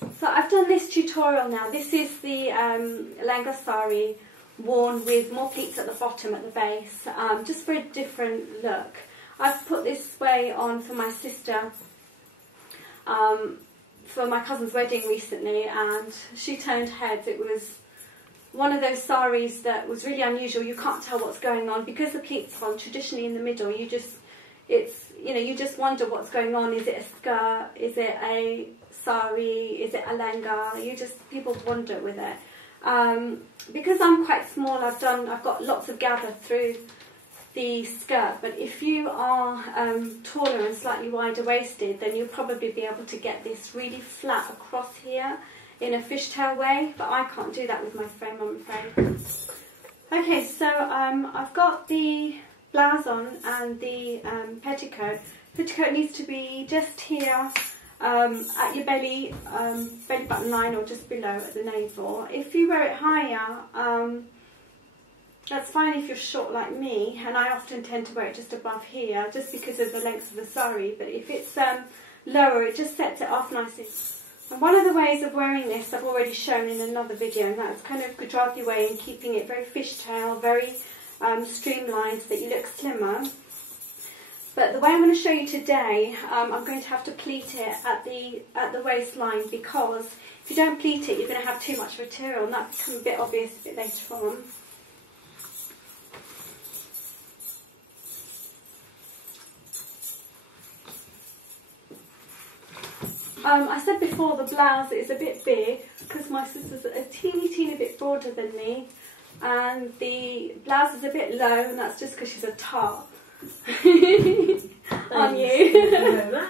So I've done this tutorial now. This is the Lengha Saree worn with more pleats at the bottom at the base, just for a different look. I've put this way on for my sister for my cousin's wedding recently, and she turned heads. It was one of those saris that was really unusual. You can't tell what's going on because the pleats are traditionally in the middle. You just wonder what's going on. Is it a skirt? Is it a sari? Is it a lengha? People wonder with it. Because I'm quite small, I've got lots of gather through the skirt, but if you are taller and slightly wider waisted, then you'll probably be able to get this really flat across here in a fishtail way, but I can't do that with my frame, I'm afraid. Okay, so I've got the blouse on and the petticoat. Petticoat needs to be just here at your belly button line, or just below at the navel. If you wear it higher, that's fine if you're short like me, and I often tend to wear it just above here just because of the length of the sari, but if it's lower, it just sets it off nicely. And one of the ways of wearing this I've already shown in another video, and that's kind of Gujarati way in keeping it very fishtail, very streamlined so that you look slimmer. But the way I'm going to show you today, I'm going to have to pleat it at the waistline, because if you don't pleat it, you're going to have too much material, and that becomes a bit obvious a bit later on. I said before the blouse is a bit big because my sister's a teeny bit broader than me, and the blouse is a bit low, and that's just because she's a tart. On you.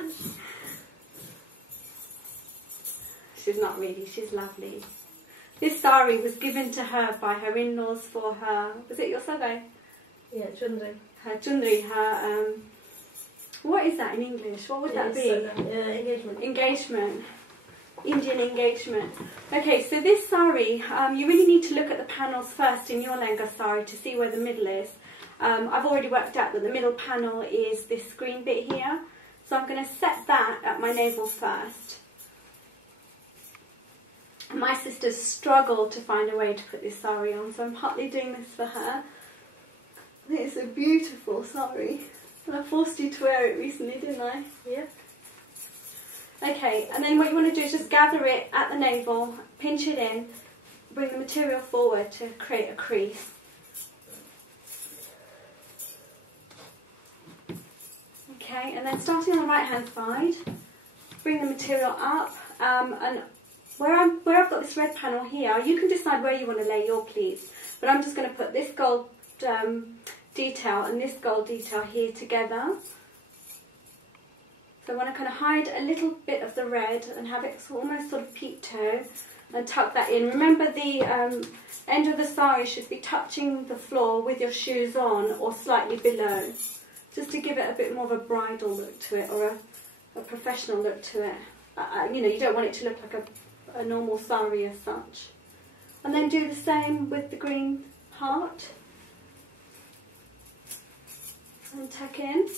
She's not really, she's lovely. This sari was given to her by her in-laws for her, was it your sagai? Yeah, chundri. Her chundri, her, what is that in English? What would that be? Engagement. Engagement. Indian engagement. Okay, so this sari, you really need to look at the panels first in your Lengha Saree to see where the middle is. I've already worked out that the middle panel is this green bit here, so I'm going to set that at my navel first. My sister struggled to find a way to put this sari on, so I'm partly doing this for her. It's a beautiful sari, and I forced you to wear it recently, didn't I? Yeah. Okay, and then what you want to do is just gather it at the navel, pinch it in, bring the material forward to create a crease. Okay, and then starting on the right hand side, bring the material up, and where I've got this red panel here, you can decide where you want to lay your pleats, but I'm just going to put this gold detail and this gold detail here together. So I want to kind of hide a little bit of the red and have it almost sort of peep toe and tuck that in. Remember, the end of the sari should be touching the floor with your shoes on or slightly below, just to give it a bit more of a bridal look to it, or a professional look to it. You know, you don't want it to look like a normal sari as such. And then do the same with the green heart. And tuck in.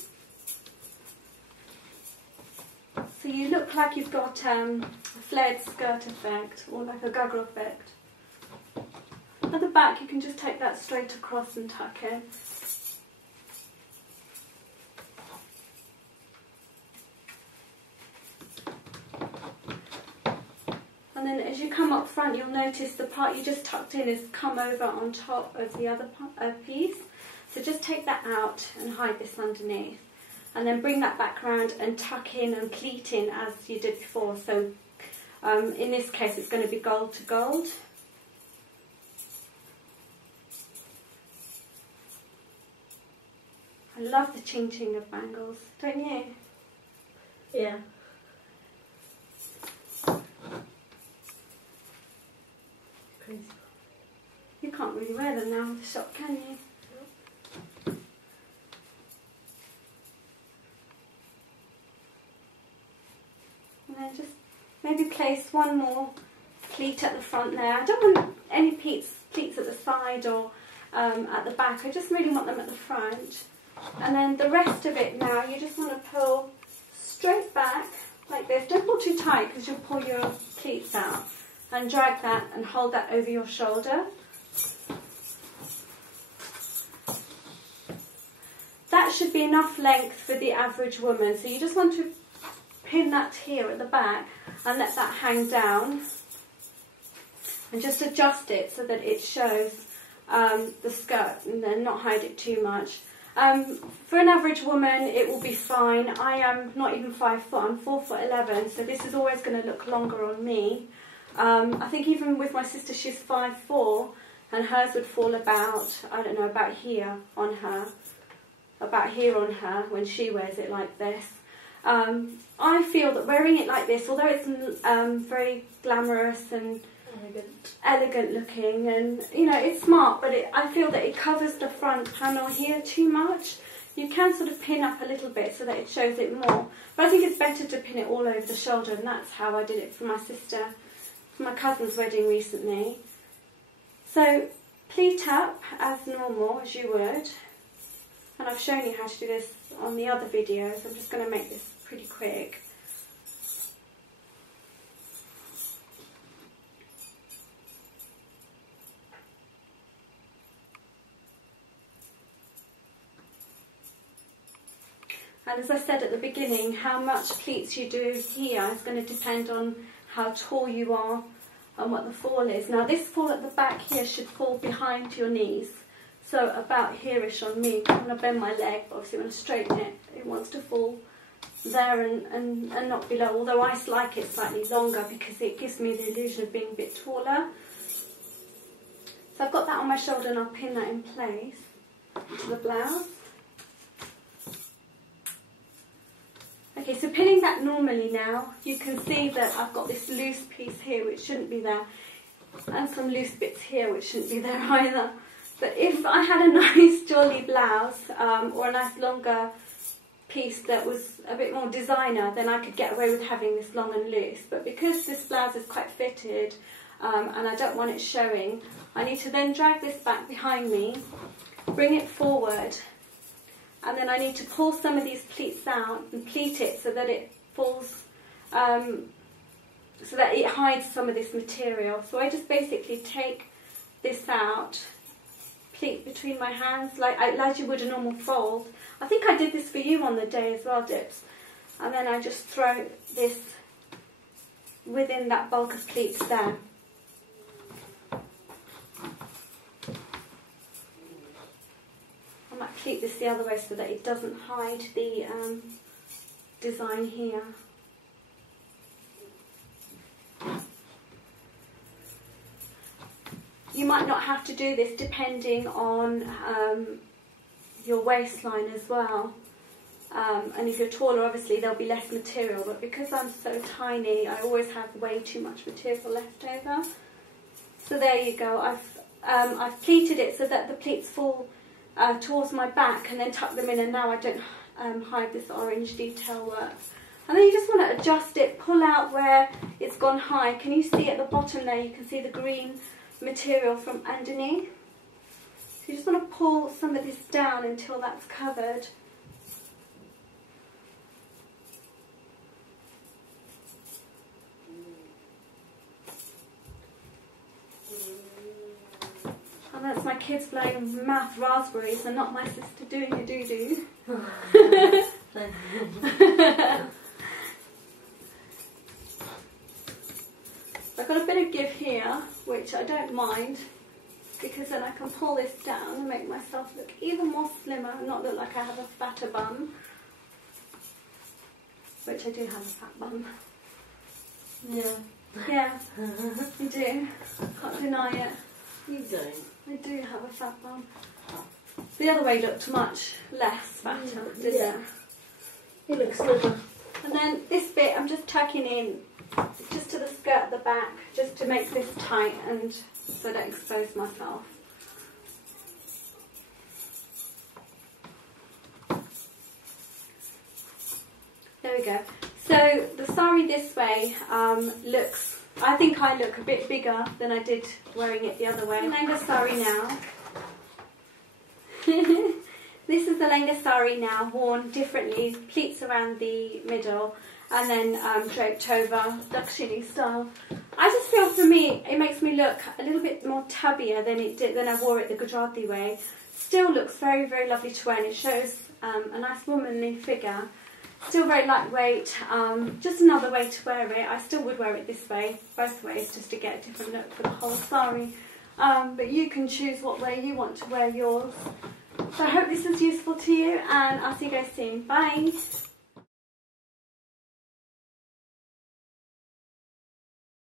So you look like you've got a flared skirt effect, or like a guggle effect. At the back, you can just take that straight across and tuck in. And then as you come up front, you'll notice the part you just tucked in has come over on top of the other piece. So just take that out and hide this underneath. And then bring that back around and tuck in and pleat in as you did before. So in this case, it's going to be gold to gold. I love the ching-ching of bangles, don't you? Yeah. Crazy. You can't really wear them now in the shop, can you? And then just maybe place one more pleat at the front there. I don't want any pleats at the side or at the back. I just really want them at the front. And then the rest of it now, you just want to pull straight back like this. Don't pull too tight because you'll pull your pleats out and drag that and hold that over your shoulder. That should be enough length for the average woman. So you just want to pin that here at the back and let that hang down. And just adjust it so that it shows the skirt and then not hide it too much. For an average woman it will be fine. I am not even 5 foot, I'm 4'11", so this is always going to look longer on me. I think even with my sister, she's 5'4", and hers would fall about, I don't know, about here on her. About here on her when she wears it like this. I feel that wearing it like this, although it's very glamorous and elegant looking, and you know, it's smart, but I feel that it covers the front panel here too much. You can sort of pin up a little bit so that it shows it more, but I think it's better to pin it all over the shoulder, and that's how I did it for my sister, for my cousin's wedding recently. So pleat up as normal, as you would, and I've shown you how to do this on the other videos. I'm just going to make this pretty quick. And as I said at the beginning, how much pleats you do here is going to depend on how tall you are and what the fall is. Now this fall at the back here should fall behind your knees. So about here-ish on me. I'm going to bend my leg, but obviously when I straighten it, it wants to fall there and not below. Although I like it slightly longer because it gives me the illusion of being a bit taller. So I've got that on my shoulder and I'll pin that in place to the blouse. Okay, so pinning that normally now, you can see that I've got this loose piece here which shouldn't be there, and some loose bits here which shouldn't be there either. But if I had a nice jolly blouse or a nice longer piece that was a bit more designer, then I could get away with having this long and loose. But because this blouse is quite fitted and I don't want it showing, I need to then drag this back behind me, bring it forward, and then I need to pull some of these pleats out and pleat it so that it falls, so that it hides some of this material. So I just basically take this out, pleat between my hands like as you would a normal fold. I think I did this for you on the day as well, Dips. And then I just throw this within that bulk of pleats there. I might pleat this the other way so that it doesn't hide the design here. You might not have to do this depending on your waistline as well. And if you're taller, obviously there'll be less material, but because I'm so tiny, I always have way too much material left over. So there you go. I've pleated it so that the pleats fall towards my back and then tuck them in, and now I don't hide this orange detail work. And then you just want to adjust it, pull out where it's gone high. Can you see at the bottom there, you can see the green material from underneath? So you just want to pull some of this down until that's covered. And that's my kids blowing mouth raspberries and not my sister doing a doo-doo. I've got a bit of give here, which I don't mind, because then I can pull this down and make myself look even more slimmer and not look like I have a fatter bum, which I do have a fat bum. Yeah. Yeah, I do. Can't deny it. You don't. I do have a fat bum. The other way looked much less fatter, didn't it? You look slimmer. And then this bit I'm just tucking in just to the skirt at the back, just to make this tight and so I don't expose myself. There we go. So the saree this way looks, I think I look a bit bigger than I did wearing it the other way. Lengha saree now. this is the Lengha Saree now, worn differently, pleats around the middle, and then draped over Dakshini style. I just feel for me, it makes me look a little bit more tabbier than I wore it the Gujarati way. Still looks very, very lovely to wear, and it shows a nice womanly figure. Still very lightweight, just another way to wear it. I still would wear it this way, both ways, just to get a different look for the whole saree. But you can choose what way you want to wear yours. So I hope this was useful to you, and I'll see you guys soon. Bye!